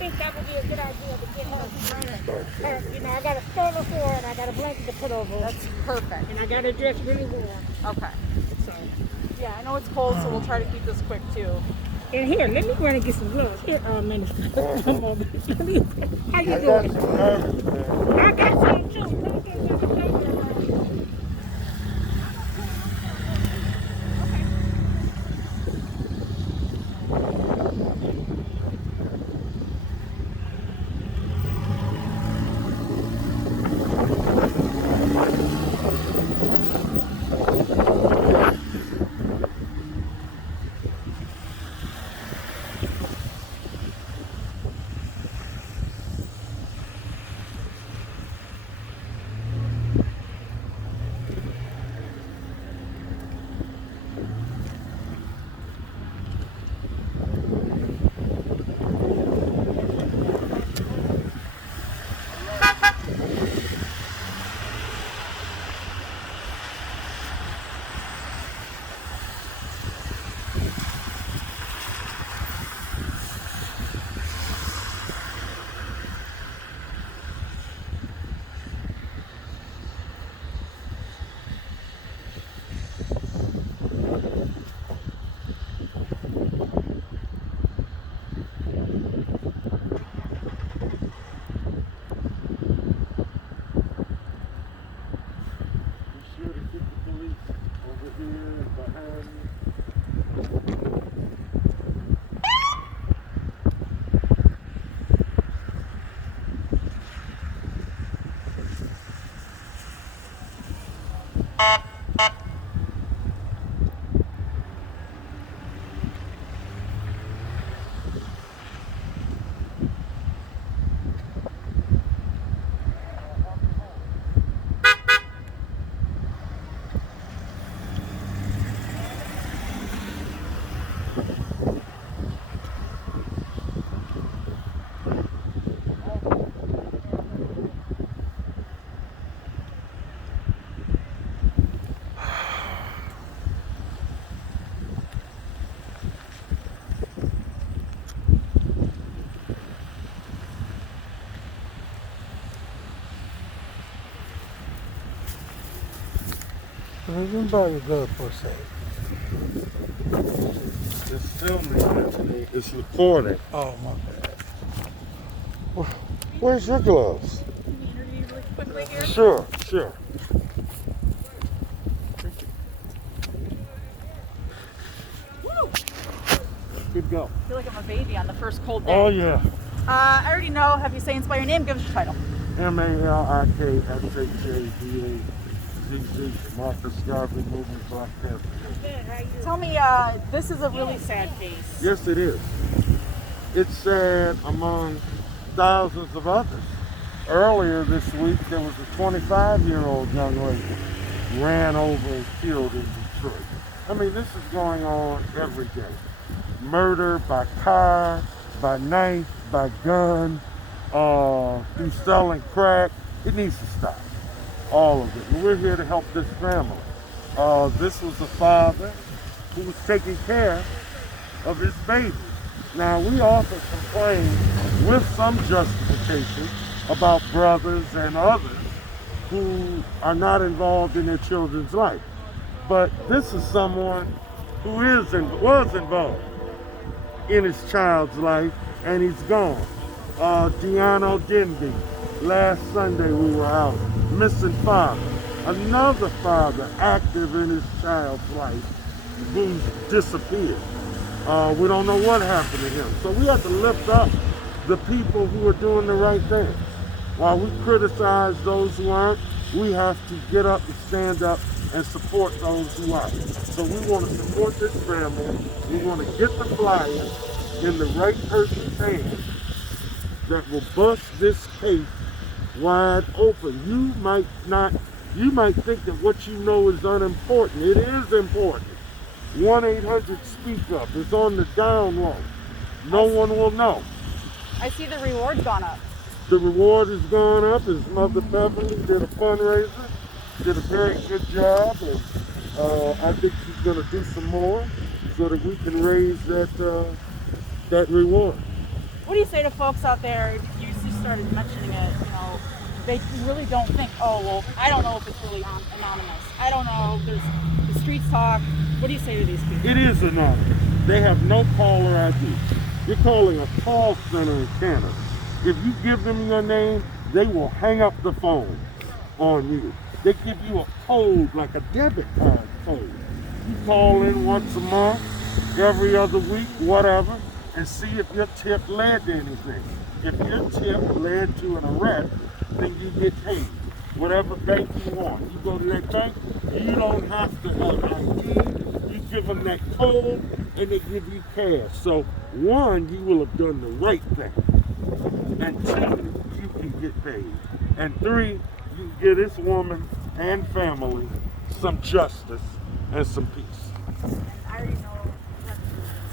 think that would be a good idea to get her. You know, I got a stroller for her and I got a blanket to put over her. That's perfect. And I got her dressed really warm. Okay. So, Yeah, I know it's cold, so we'll try to keep this quick too. and here, let me run and get some gloves. Here, Minister. Come on. How you I got doing? some nervous, man. I got some too. Let me get some gloves. You sure to get the police over here and behind me? Everybody go for a second. It's filming, Anthony. It's recording. Oh, my bad. Where's your gloves? You need her to use really quickly here. Sure, sure. Woo! Good go. I feel like I'm a baby on the first cold day. Oh, yeah. I already know. Have you say and spell your name? Give us your title. MALIKSHADZZ, Marcus Garvey, Movement Black Panther. Good, how you? Tell me, this is a really sad case. Yes, it is. It's sad among thousands of others. Earlier this week, there was a 25-year-old young lady ran over and killed in Detroit. I mean, this is going on every day. Murder by car, by knife, by gun, through selling crack. It needs to stop. All of it. And we're here to help this family. This was a father who was taking care of his baby. Now, we often complain with some justification about brothers and others who are not involved in their children's life. But this is someone who was involved in his child's life, and he's gone. Deano Denby, last Sunday we were out, missing father. Another father active in his child's life who's disappeared. We don't know what happened to him. So we have to lift up the people who are doing the right thing. While we criticize those who aren't, we have to get up and stand up and support those who are. So we want to support this family. We want to get the flyers in the right person's hands that will bust this case wide open. You might think that what you know is unimportant. It is important. 1-800-SPEAK-UP is on the down low. No one will know. I see the reward's gone up. The reward has gone up. His mother Beverly did a fundraiser, did a very good job, and I think she's going to do some more so that we can raise that reward. What do you say to folks out there? You just started mentioning it. You know, they really don't think, oh well, I don't know if it's really anonymous. I don't know. There's the streets talk. What do you say to these people? It is anonymous. They have no caller ID. You're calling a call center in Canada. If you give them your name, they will hang up the phone on you. They give you a code, like a debit card code. You call in once a month, every other week, whatever, and see if your tip led to anything. If your tip led to an arrest, then you get paid. Whatever bank you want. You go to that bank, you don't have to have ID. You give them that code, and they give you cash. So, one, you will have done the right thing. And two, you can get paid. And three, you can give this woman and family some justice and some peace. And I already know you have to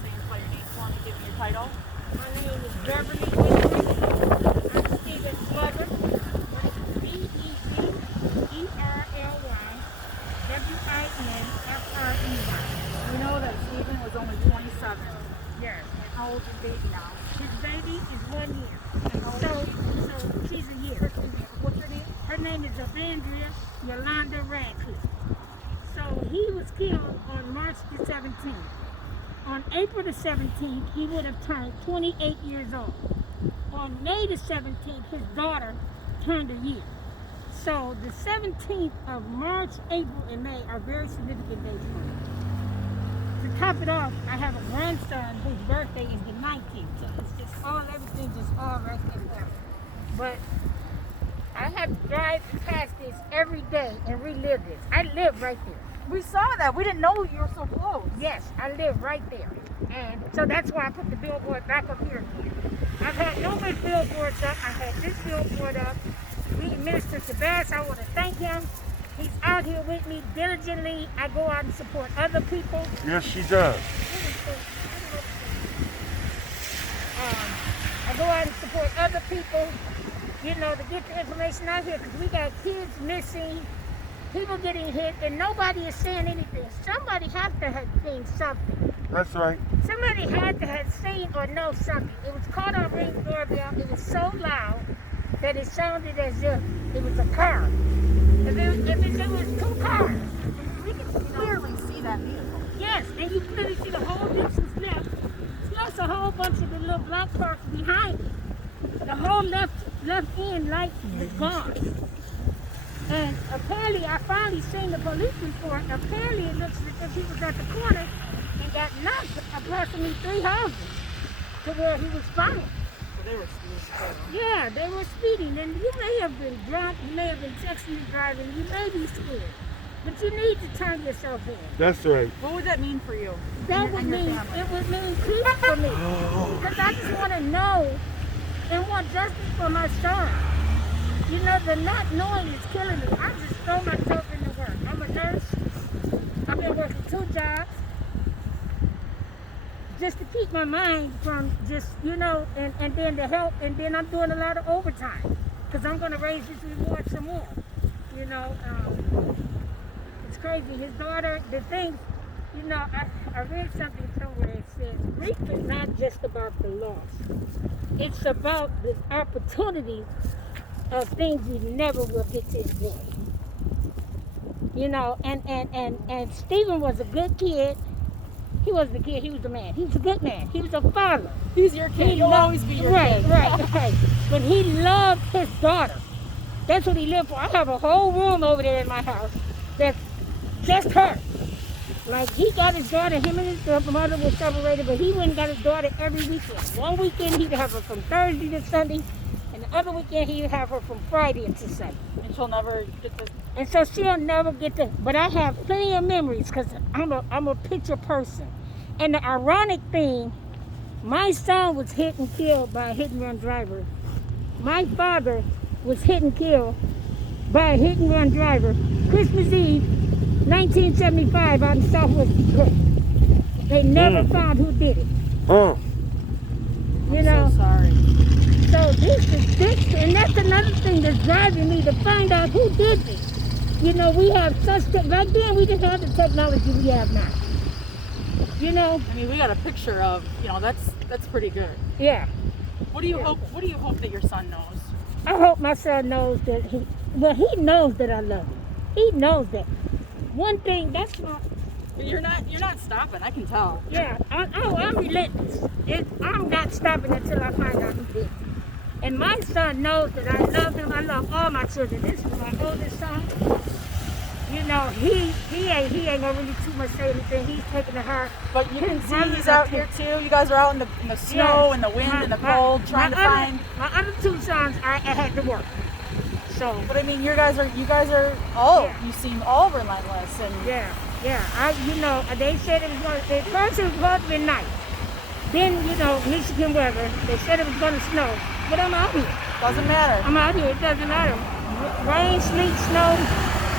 say by your name for me, give me your title. My name is Beverly Whitley. I'm Stephen's mother. B-E-C-E-R-L-Y-W-I-N-F-R-E-Y. We know that Stephen was only 27. Yes. And how old's your baby now? His baby is 1 year. And how old is she? So she's a year. What's her name? Her name is Avandria Yolanda Radcliffe. So he was killed on March the 17th. On April the 17th, he would have turned 28 years old. On May the 17th, his daughter turned a year. So the 17th of March, April, and May are very significant days for me. To top it off, I have a grandson whose birthday is the 19th. So it's just everything just all right together. But I have to drive past this every day and relive this. I live right there. We saw that. We didn't know you were so close. Yes, I live right there. And so that's why I put the billboard back up here again. I've had numerous billboards up. I had this billboard up. Meeting Minister Shabazz, I want to thank him. He's out here with me diligently. I go out and support other people. Yes, she does. I go out and support other people, you know, to get the information out here because we got kids missing, people getting hit, and nobody is saying anything. Somebody has to have seen something. That's right. Somebody had to have seen or know something. It was caught on Ring doorbell. It was so loud that it sounded as if it was a car. If it was two cars, We can clearly see that vehicle. yes, and you clearly see the whole distance left, plus a whole bunch of the little black cars behind it. The whole left end light is gone. And apparently, I finally seen the police report. Apparently, it looks as if he was at the corner and got knocked approximately 3 houses to where he was found. So they were speeding. Yeah, they were speeding, and you may have been drunk, you may have been texting and driving, you may be scared, but you need to turn yourself in. That's right. What would that mean for you? That would and your mean, family? it would mean peace for me, because I just want to know and want justice for my son. You know, the not knowing is killing me. I just throw myself into work. I'm a nurse. I've been working 2 jobs just to keep my mind from just, you know, and then to help, and then I'm doing a lot of overtime because I'm going to raise his reward some more. You know, it's crazy. His daughter, the thing, you know, I read something somewhere that says grief is not just about the loss. It's about the opportunity of things you never will get to enjoy. You know, and Stephen was a good kid. He wasn't a kid, he was a man. He was a good man. He was a father. He's your kid. You'll always be your right, kid. Right. But he loved his daughter. That's what he lived for. I have a whole room over there in my house that's just her. Like, he got his daughter, him and his mother were separated, but he went and got his daughter every weekend. One weekend he'd have her from Thursday to Sunday, and the other weekend he'd have her from Friday to Sunday. And she'll never get this. And so she'll never get to, but I have plenty of memories because I'm a picture person. And the ironic thing, my son was hit and killed by a hit and run driver. My father was hit and killed by a hit and run driver. Christmas Eve, 1975 out in Southwest Detroit. They never found who did it. Oh. You know? So sorry. So this, and that's another thing that's driving me to find out who did this. You know, we have back then we didn't have the technology we have now. You know? I mean, we got a picture of, you know, that's pretty good. Yeah. What do you hope? What do you hope that your son knows? I hope my son knows that he knows that I love him. He knows that. One thing, that's why, You're not stopping. I can tell. yeah, I'm relentless. I'm not stopping until I find out who did it. And my son knows that I love him. I love all my children. This is my oldest son. You know, he ain't gonna really too much say anything. He's taking to her. But you can His see brothers he's are out here too. You guys are out in the snow and the wind and the cold trying to find. My other two sons, I had to work. So But I mean, you guys are all. Yeah. You seem all relentless and. yeah. They said it was going to, at first it was going to be nice. Then, Michigan weather, they said it was going to snow. But I'm out here. Doesn't matter. I'm out here. It doesn't matter. Rain, sleet, snow.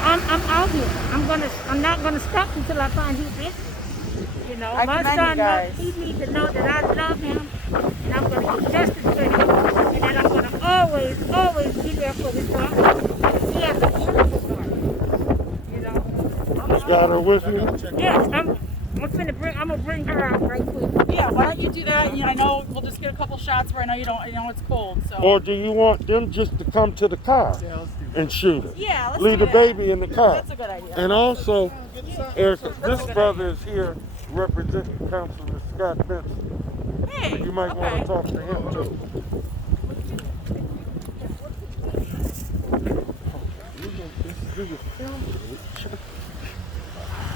I'm out here. I'm not gonna stop until I find who did it. I My commend son you guys. he needs to know that I love him, and I'm gonna do justice for him, and that I'm gonna always be there for his daughter. He has a beautiful daughter. You got her with you? Yes, I'm gonna bring her out right quick. Yeah. Why don't you do that? And I know we'll just get a couple shots where I know you don't. I know it's cold. So. Or do you want them just to come to the car and shoot it? Yeah. Let's Leave do the that. baby in the car. That's a good idea. And also, Erica, this brother is here representing Councilman Scott Benson. Hey. You might want to talk to him too.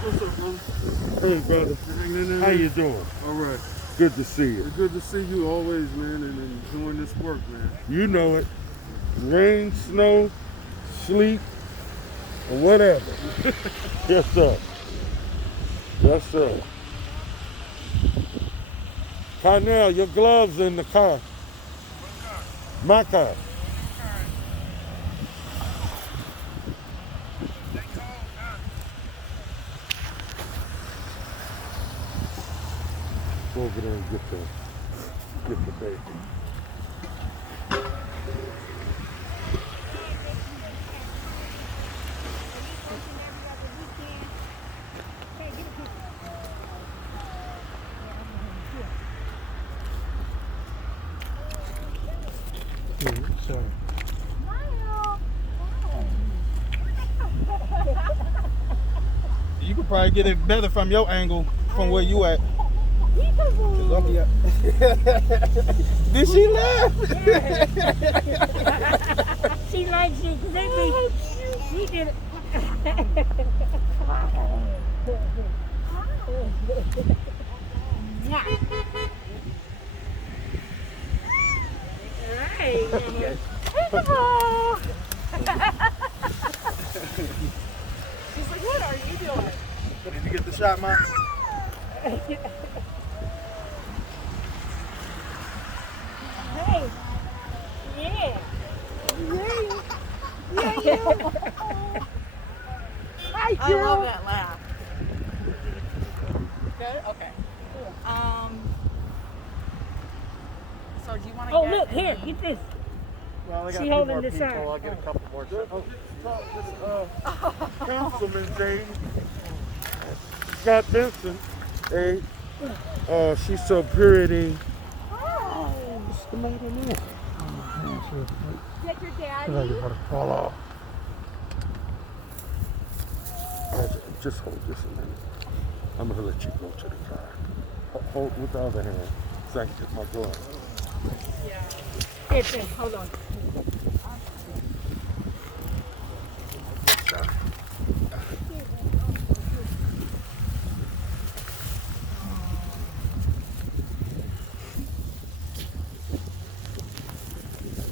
What's up, brother? Hey, brother. Hanging in How there? you doing? All right. Good to see you. It's good to see you always, man, and doing this work, man. You know it. Rain, snow, sleet, or whatever. Yes, sir. Yes, sir. Carnell, your gloves in the car. My car. Go over there and get the baby. Sorry. You could probably get it better from your angle, from where you at. 'Cause I'm here. Did she laugh? She likes you because we did it. Mwah. Right. She's like, what are you doing? Did you get the shot, Ma? Hey. Yeah. I love that laugh. Good? Okay. So do you want to Oh, get look, here, any- get this. Well, I got She a few holding more this people. side. I'll get a couple more shots. Oh, just talk to Councilman James. Scott Benson. Hey, she's so pretty. What's the matter now? Get your daddy. I just want to fall off. Just hold this a minute. I'm going to let you go to the car. Hold with the other hand. Thank you, my glove. Here, hold on.